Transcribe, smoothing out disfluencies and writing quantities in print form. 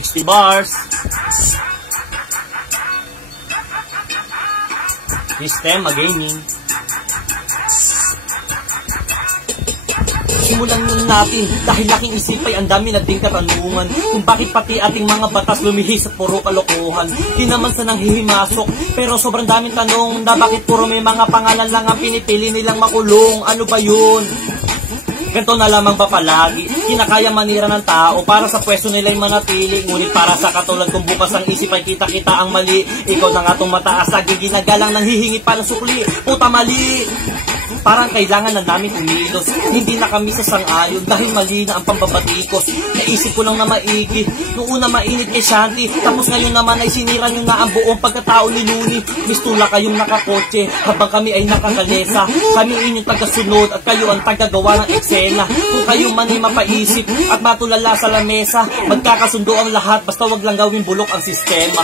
60 bars. System gaming. Simulan na natin dahil laking isip ay ang dami nating katanungan kung bakit pati ating mga batas lumihis at puro kalokohan. Di naman sa nanghihimasok pero sobrang daming tanong na bakit puro may mga pangalan lang ang pinipili nilang makulong. Ano ba yun? Ganto na lamang ba palagi? Kinakaya manira ng tao para sa pwesto nila'y manatili. Ngunit para sa katulad kung bukas ang isip ay kita-kita ang mali. Ikaw na nga itong mataas na giginagalang nang hihingi pa ng sukli. Puta mali! Parang kailangan na namin umilos. Hindi na kami sasang-ayon dahil mali na ang pambabatikos. Naisip ko lang na maigi. Noong una mainit kay Shanti, tapos ngayon naman ay sinira nyo na ang buong pagkatao ni Luni. Mistula kayong nakakotse habang kami ay nakakalesa. Kami inyong tagasunod at kayo ang tagagawa ng eksena. Kung kayo man ay mapaisip at matulala sa lamesa, magkakasundo ang lahat basta wag lang gawing bulok ang sistema.